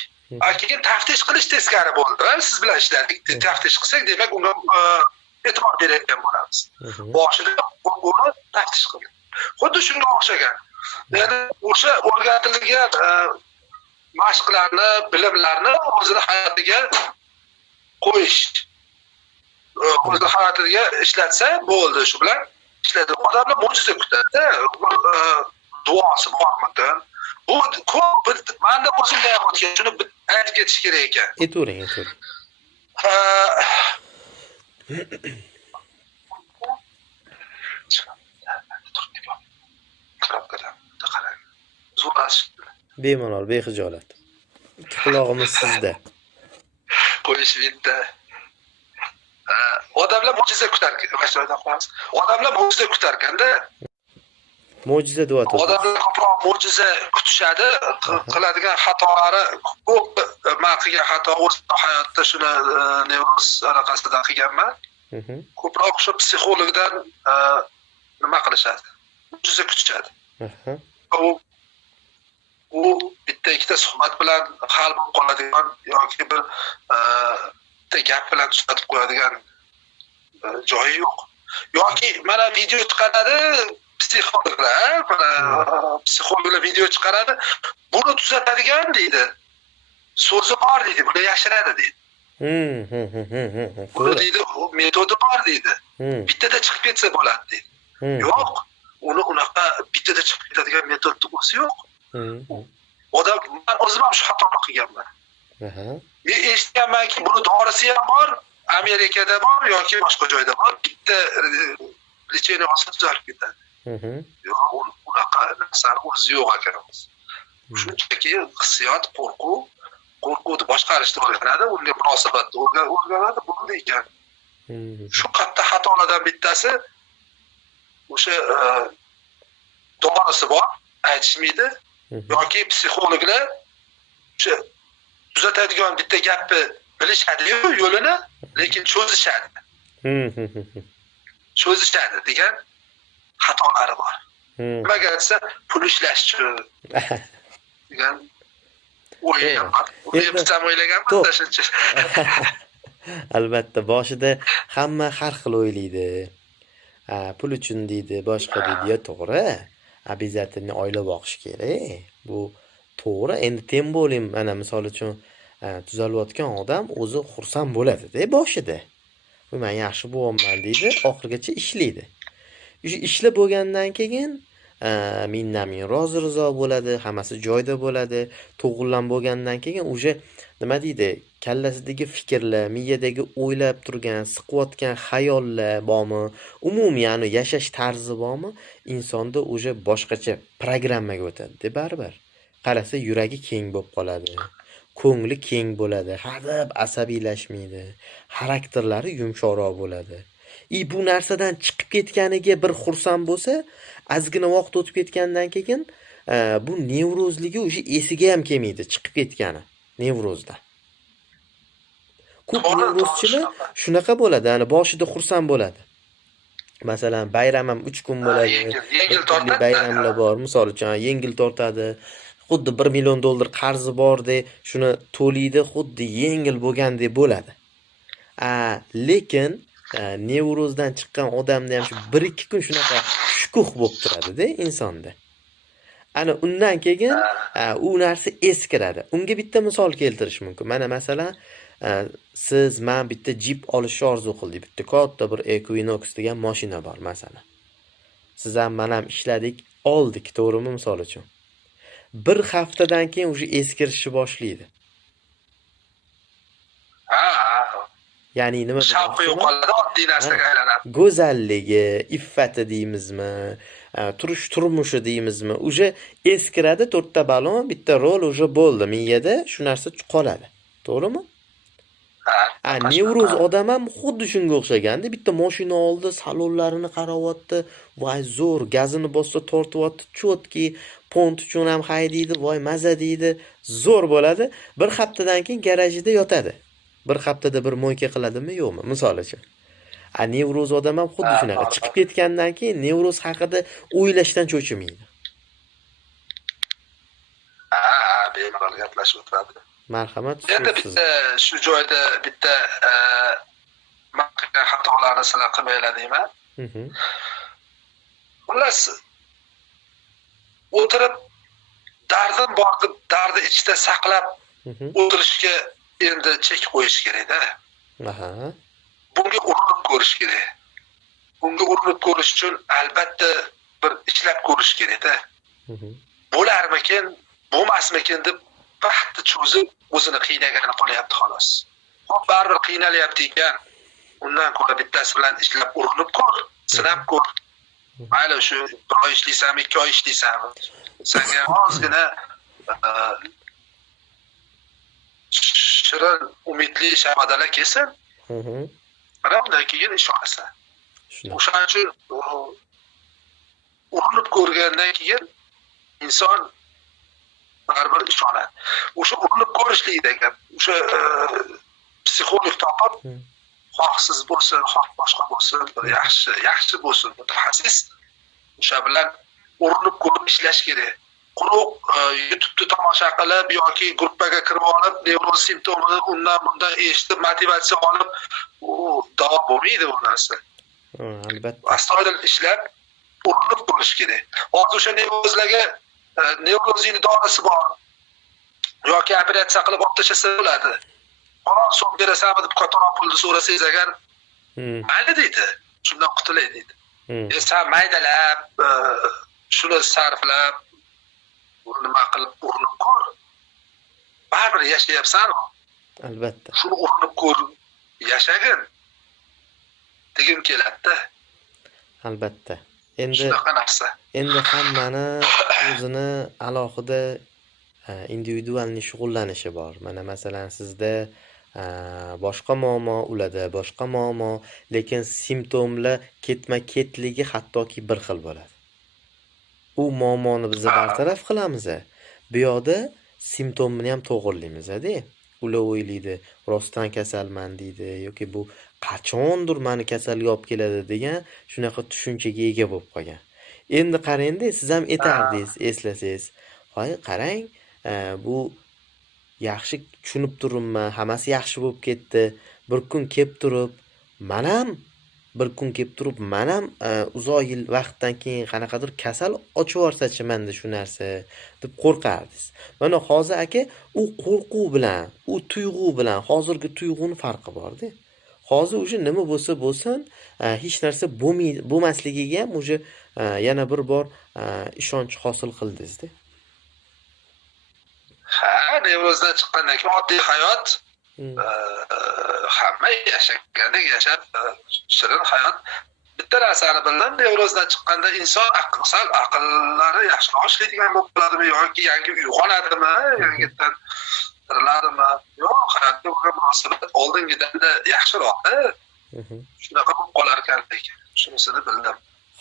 keyin taftish qilish teskari bo'ldi. Siz bilan ishladik. Taftish qilsak, demak unga e'tibor berayotgan bo'lamiz. Boshida uni taftish qildik. Xuddi shunga o'xshagan. Ya'ni o'sha o'rgatilgan mashqlarni, bilimlarni o'zini hayotiga qo'yish, o'zini hayotiga ishlatsa bo'ldi, shu bilan ishlaydi. Odamlar mo'jiza kutadi, duosi bormikan. Bu ko'p, menda o'zimda ham o'tgan, shuni aytib ketish kerak ekan. Aytavering. Bemalol, bexijolat. Ikki quloqimiz sizda. Qo'yish bitta. Odamlar mo'jiza kutar ekan. Odamlar mo'jiza kutar ekanda. Mo'jiza deb atadi. Odamlar ko'proq mo'jiza kutishadi, qiladigan xatolari ko'p. Men qilgan xato o'z hayotda shuni nevroz anaqasidan qilganman. Ko'proq shu psixologdan nima qilishadi? Mo'jiza kutishadi. U bitta ikkita suhbat bilan hal bo'lib qoladigan yoki bir bitta gap bilan tuzatib qo'yadigan joyi yo'q. Yoki mana video chiqaradi psixologlar video chiqaradi. Buni tuzatadigan deydi. So'zi bor deydi, buni yashiradi deydi. Buni deydi, metodi bor deydi. Bittada chiqib ketsa bo'ladi deydi. Yo'q, uni unaqa bittada chiqib ketadigan metodni o'zi yo'q. Odam, men o'zim ham shu xatoni qilganman. Men eshitganmanki, buni dorisi ham bor, Amerikada bor yoki boshqa joyda bor. Bitta lecheniya olsa tuzalib ketadi. Yo'q, unaqa narsani o'zi yo'q ekan. Shunchaki hissiyot, qo'rquvni boshqarishni o'rganadi, unga munosabatni o'rganadi, buni ekan. Shu katta xatolardan bittasi o'sha dorisi bor, aytishmaydi yoki psixologlar o'sha tuzatadigan bitta gapni bilishadi-yu yo'lini, lekin cho'zishadi degan xatolari bor. Nimaga desa, pul ishlash uchun degan o'ylayman. Uni ham o'ylaganman shuncha. Albatta, boshida hamma har xil o'ylaydi. Pul uchun deydi, boshqa deydi. Ya to'g'ri, обязательно oila boqish kerak. Bu to'g'ri. Endi tem bo'ling, mana misol uchun tuzalayotgan odam o'zi xursand bo'ladi-da boshida. Men yaxshi bo'laman deydi, oxirigacha ishlaydi. Ishlab bo'lgandan keyin minnamin rozi-rizo bo'ladi, hammasi joyida bo'ladi. To'g'rilan bo'lgandan keyin o'sha nima deydi, kallasidagi fikrlar, miyadagi o'ylab turgan, siqayotgan xayollar bormi, umumiy ya'ni yashash tarzi bormi, insonda o'sha boshqacha programmaga o'tadi, baribir. Qarasa, yuragi keng bo'lib qoladi. Ko'ngli keng bo'ladi, hadab asabiylashmaydi, xarakterlari yumshoqroq bo'ladi. Bu narsadan chiqib ketganiga bir xursand bo'lsa, ozgina vaqt o'tib ketgandan keyin bu nevrozligi o'sha esiga ham kelmaydi, chiqib ketgani nevrozda. Ko'p nevrozchilar shunaqa bo'ladi, ya'ni boshida xursand bo'ladi. Masalan, bayram ham 3 kun bo'ladi. Yengil tortadi. Bayramlar bor, misol uchun yengil tortadi. Xuddi $1 million qarzi bordi, shuni to'laydi, xuddi yengil bo'lgandek bo'ladi. Lekin nevrozdan chiqqan odamda ham shu 1-2 kun shunaqa shukuh bo'lib turadi-da insonda. Ana undan keyin u narsa eskiradi. Unga bitta misol keltirish mumkin. Mana masalan, siz men bitta Jeep olishni orzu qildik. Bitta katta bir Equinox degan mashina bor masalan. Siz ham men ham ishladik, oldik, to'g'rimi misol uchun. Bir haftadan keyin o'sha eskirishni boshlaydi. Ya'ni nima shavqi yo'qoladi, oddiy narsaga aylanadi. Go'zalligi, iffati deymizmi, turmushi deymizmi, o'sha eskiradi, 4 ta balon, bitta rol o'sha bo'ldi, miyada shu narsa qoladi. To'g'rimi? Nevroz odam ham xuddi shunga o'xshaganda, bitta mashina oldi, salonlarini qaryapti, voy zo'r, gazini bossa tortyapti, chotki, pont uchun ham haydaydi, voy maza deydi, zo'r bo'ladi. Bir haftadan keyin garajida yotadi. Bir haftada bir mo'yka qiladimi, yo'qmi? Misol uchun. Nevroz odam ham xuddi shunaqa. Chiqib ketgandan keyin nevroz haqida o'ylashdan cho'chimaydi. Bemalol gaplashib o'tiradi. Marhamat. Endi bitta shu joyda bitta qilgan xatolarni sizlar qilmanglar deyman. Xullas, o'tirib dardim bor deb dardi ichida saqlab o'tirishga endi chek qo'yish kerak-da. Bunga urinib ko'rish kerak. Bunga urinib ko'rish uchun albatta bir ishlab ko'rish kerak-da. Bo'larmikin, bo'lmasmikin deb vaqtni cho'zib o'zini qiynagani qolyapti xolos. Xo'p, baribir qiynalyapti ekan, undan ko'ra bittasi bilan ishlab urinib ko'r, sinab ko'r. Mayli shu 1 oy ishlaysan, 2 oy ishlaysan, senga ozgina shirin, umidli shabadalar kelsin. Mana undan keyin ish olasan. O'shaning uchun urinib ko'rgandan keyin inson baribir ish oladi. O'sha urinib ko'rishlikda gap, o'sha psixolog topib, xohsiz bo'lsin, xoh boshqa bo'lsin, bir yaxshi bo'lsin, mutaxassis o'sha bilan urinib ko'rib ishlash kerak. Quruq YouTube'da tomosha qilib yoki gruppaga kirib olib, nevroz simptomini undan bundan eshitib, motivatsiya olib, u davo bo'lmaydi bu narsa. Albatta. Astoydil ishlab urinib ko'rish kerak. Hozir o'sha nevrozlarga nevrozning dorisi bor. Yoki operatsiya qilib olib tashlasa bo'ladi. Qo'ron so'm berasanmi deb kattaroq pulni so'rasangiz agar, mayli deydi. Shundan qutulay deydi. Sen maydalab, shuni sarflab, nima qilib urinib ko'r. Baribir yashayapsan-ku. Albatta. Shuni urinib ko'r, yashagin. Degim keladi-da. Albatta. Shunaqa narsa. Endi hammani o'zini alohida individualni shug'ullanishi bor. Mana masalan sizda boshqa muammo, ularda boshqa muammo, lekin simptomlar ketma-ketligi hattoki bir xil bo'ladi. U muammoni biz bartaraf qilamiz. Bu yoqda simptomini ham to'g'irlaymiz-da. Ular o'ylaydi, rostdan kasalman deydi yoki bu qachondir meni kasalga olib keladi degan shunaqa tushunchaga ega bo'lib qolgan. Endi qarang-da, siz ham aytardingiz, eslasangiz. Hoy, qarang, bu yaxshi tushunib turibman, hammasi yaxshi bo'lib ketdi. Bir kun kelib turib, manam uzoq yil vaqtdan keyin qanaqadir kasal ochib yuborsachi menda shu narsa deb qo'rqardingiz. Mana hozir aka, u qo'rquv bilan, u tuyg'u bilan hozirgi tuyg'uning farqi bor-da. Hozir o'sha nima bo'lsa bo'lsin, hech narsa bo'lmasligiga ham o'sha yana bir bor ishonch hosil qildingiz-da. Ha, nevrozdan chiqqandan keyin oddiy hayot, hamma yashagandek yashab, shirin hayot. Bitta narsani bildim, nevrozdan chiqqanda inson aqllari yaxshiroq ishlaydigan bo'lib qoladimi yoki yangi uyg'onadimi, yangidan tiriladimi? Yo'q, hayotga bo'lgan munosabat oldingidanda yaxshiroq-da. Shunaqa bo'lib qolar ekan lekin. Shunisini bildim.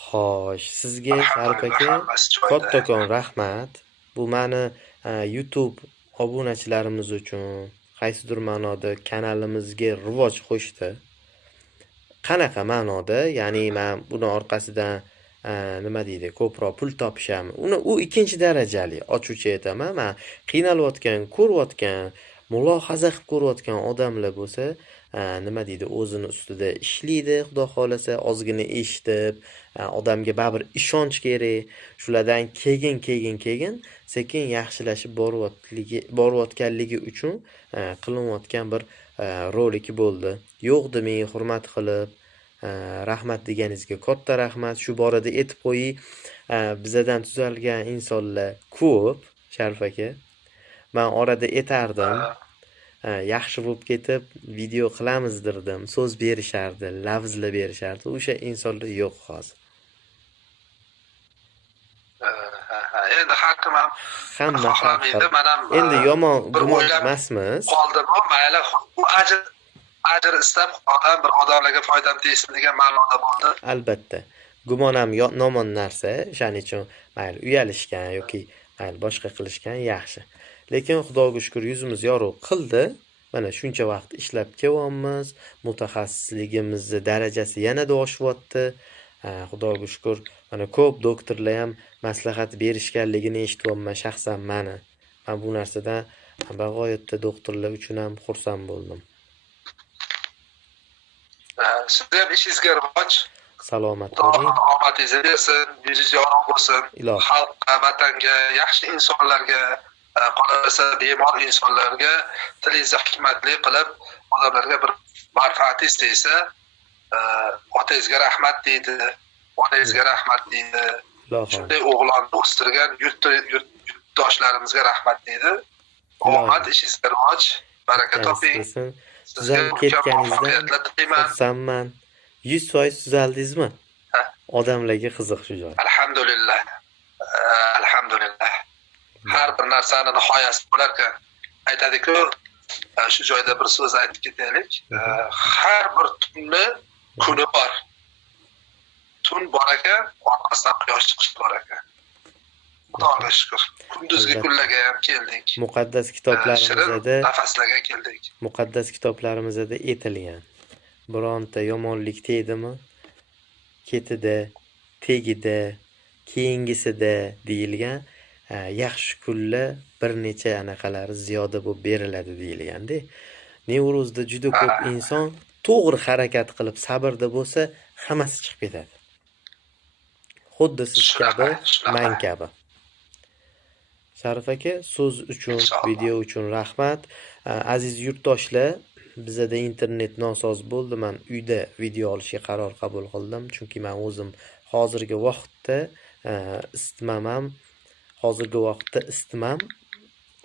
Xo'sh, sizga Sharif aka kattakon rahmat. Bu meni YouTube obunachilarimiz uchun qaysidir ma'noda kanalimizga rivoj qo'shdi. Qanaqa ma'noda? Ya'ni men buni orqasidan nima deydi, ko'proq pul topisham. U ikkinchi darajali ochuvchi aytaman. Men qiynalayotgan, ko'rayotgan, mulohaza qilib ko'rayotgan odamlar bo'lsa, nima deydi, o'zini ustida ishlaydi, xudo xolasa, ozgina eshitib, odamga baribir ishonch kerak. Shulardan keyin sekin yaxshilashib borayotganligi uchun qilinayotgan bir rolik bo'ldi. Yo'qdi, meni hurmat qilib, rahmat deganingizga katta rahmat. Shu borada aytib qo'yi, bizadan tuzalgan insonlar ko'p, Sharif aka. Men orada aytardim, yaxshi bo'lib ketib, video qilamiz derdim, so'z berishardi, lavzlar berishardi. O'sha insonlar yo'q hozir. Endi har kim hamma xohlamaydi. Men ham endi yomon gumon emasmiz. Qoldimi, mayli, u ajr istab bir odamlarga foydam tegsin degan ma'noda bo'ldi. Albatta. Gumon ham nomon narsa, o'shaning uchun mayli uyalishgan yoki mayli boshqa qilishgan yaxshi. Lekin Xudoga shukr yuzimiz yorug' qildi. Mana shuncha vaqt ishlab kelyapmiz. Mutaxassisligimizni darajasi yanada oshyapti. Xudoga shukr, mana ko'p doktorlar ham maslahat berishganligini eshityapman shaxsan meni. Men bu narsadan bag'oyatda doktorlar uchun ham xursand bo'ldim. Siz ham ishingizga rivoj. Salomat bo'ling. Omadingiz bersin, yuzingiz yorug' bo'lsin. Xalqqa, vatanga, yaxshi insonlarga, qolasa bemor insonlarga tilingizni hikmatli qilib, odamlarga bir manfaatingiz tegsa, otangizga rahmat deydi, onangizga rahmat deydi. Shunday o'g'lonni o'stirgan yurtdoshlarimizga rahmat deydi. Omad, ishingizga rivoj, baraka toping. Sizlar ketganingizdan xursandman. 100% tuzaldingizmi? Odamlarga qiziq shu joy. Alhamdulillah. Alhamdulillah. Har bir narsani nihoyasi bo'lar ekan. Aytadi-ku, shu joyda bir so'z aytib ketaylik. Har bir tunni kuni bor. Tun bor ekan, orqasidan quyosh chiqishi bor ekan. Xudoga shukr. Kunduzgi kunlarga ham keldik. Muqaddas kitoblarimizda nafaslarga keldik. Muqaddas kitoblarimizda aytilgan. Bironta yomonlik tegdimi? Ketida, tegida, keyingisida deyilgan. Yaxshi kunlar bir necha anaqalari ziyoda bo'lib beriladi deyilganda. Nevrozda juda ko'p inson to'g'ri harakat qilib sabrda bo'lsa, hammasi chiqib ketadi. Xuddi siz kabi, men kabi. Sharif aka, so'z uchun, video uchun rahmat. Aziz yurtdoshlar, bizda internet nosoz bo'ldi. Men uyda video olishga qaror qabul qildim, chunki men o'zim hozirgi vaqtda isitmam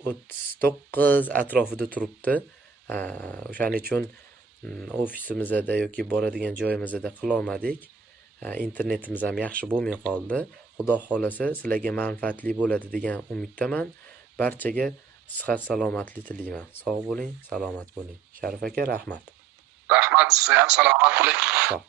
39 atrofida turibdi. O'shaning uchun ofisimizda yoki boradigan joyimizda qila olmadik. Internetimiz ham yaxshi bo'lmay qoldi. Xudo xolasa sizlarga manfaatli bo'ladi degan umiddaman. Barchaga sihat salomatlik tilayman. Sog' bo'ling, salomat bo'ling. Sharif aka, rahmat. Rahmat, siz ham salomat bo'ling. Sog'.